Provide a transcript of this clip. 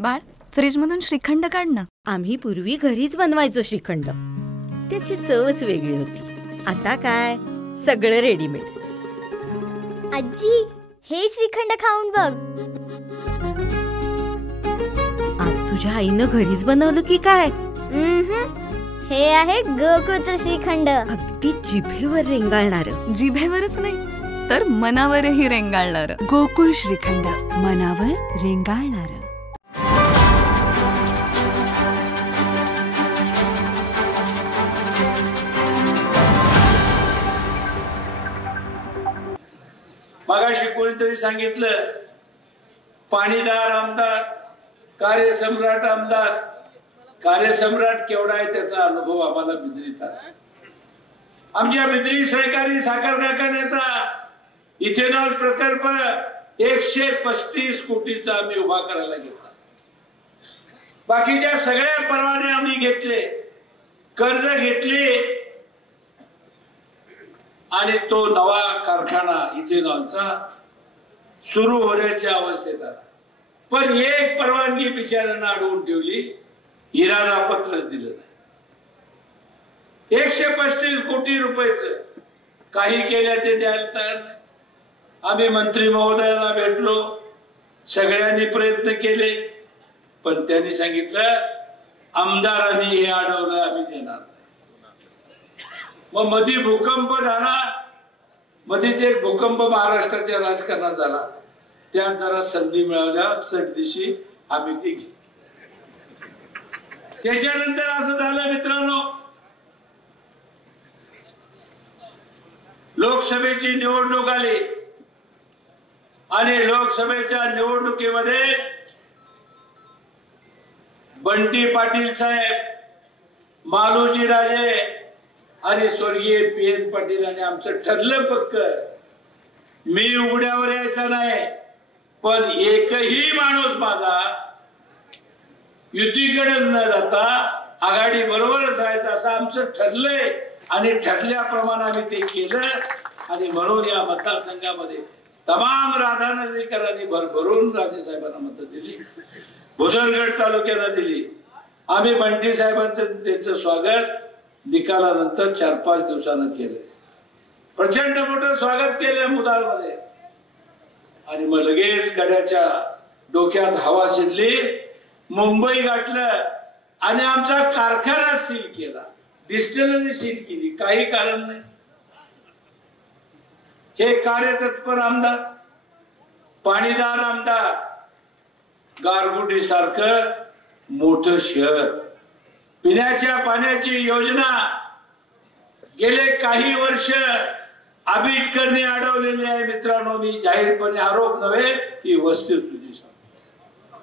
बाळ, fridge मधून श्रीखंड काढ ना. आम्ही पूर्वी घरीच बनवायचो श्रीखंड. त्याची चवच वेगळी होती. आता काय सगळं रेडीमेड. आजी, हे श्रीखंड खाऊन बघ. आज तुझ्या आईनं घरीच बनवलं की काय? हे आहे गोकुळचं श्रीखंड. अगदी जिभेवर रेंगाळणार. जिभेवरच नाही तर मनावरही रेंगाळणार. गोकुळ श्रीखंड, मनावर रेंगाळणार. मागाशी कोणीतरी सांगितलं, पाणीदार आमदार, कार्यसम्राट आमदार. कार्यसम्राट केवढा आहे त्याचा अनुभव आम्हाला बिद्रीत आहे. आमच्या बिद्री सहकारी साखर कारखान्याचा इथेनॉल प्रकल्प 135 कोटीचा आम्ही उभा करायला घेतला. बाकीच्या सगळ्या परवाने आम्ही घेतले, कर्ज घेतले आणि तो नवा कारखाना इथेनॉलचा सुरू होण्याच्या अवस्थेत आला. पण एक परवानगी बिचाऱ्यांना अडवून ठेवली, इरादा पत्रच दिलं नाही. 135 कोटी रुपयाचं काही केल्या ते द्यायला तयार नाही. आम्ही मंत्री महोदयांना भेटलो, सगळ्यांनी प्रयत्न केले, पण त्यांनी सांगितलं आमदारांनी हे अडवलं, आम्ही देणार नाही. मग मध्ये भूकंप झाला, मध्येच एक भूकंप महाराष्ट्राच्या राजकारणात झाला. त्यात जरा संधी मिळाल्या, चटदिशी आम्ही ती घेतली. त्याच्यानंतर असं झालं मित्रांनो, लोकसभेची निवडणूक आली आणि लोकसभेच्या निवडणुकीमध्ये बंटी पाटील साहेब, मालोजी राजे आणि स्वर्गीय PN पाटील आणि आमचं ठरलं पक्क, मी उघड्यावर यायचा नाही, पण एकही माणूस माझा युतीकडे न जाता आघाडी बरोबरच राहायचं असं आमचं ठरलंय. आणि ठरल्याप्रमाणे आम्ही ते केलं. आणि म्हणून या मतदारसंघामध्ये तमाम राधानगरीकरांनी भरभरून राजे साहेबांना मत दिली, भुदरगड तालुक्याला दिली. आम्ही बंटी साहेबांचं त्यांचं स्वागत निकालानंतर 4-5 दिवसानं केलं. प्रचंड मोठं स्वागत केलं मुदाळमध्ये. आणि मग लगेच गड्याच्या डोक्यात हवा शिरली, मुंबई गाठलं आणि आमचा कारखाना सील केला, डिस्टिलरी सील केली. काही कारण नाही. हे कार्यतत्पर आमदार, पाणीदार आमदार, गारगुटी सारखं मोठं शहर, पिण्याच्या पाण्याची योजना गेले काही वर्ष आबिटकरने अडवलेली आहे. मित्रांनो, मी जाहीरपणे आरोप नव्हे, ही वस्तुस्थिती सांगतो.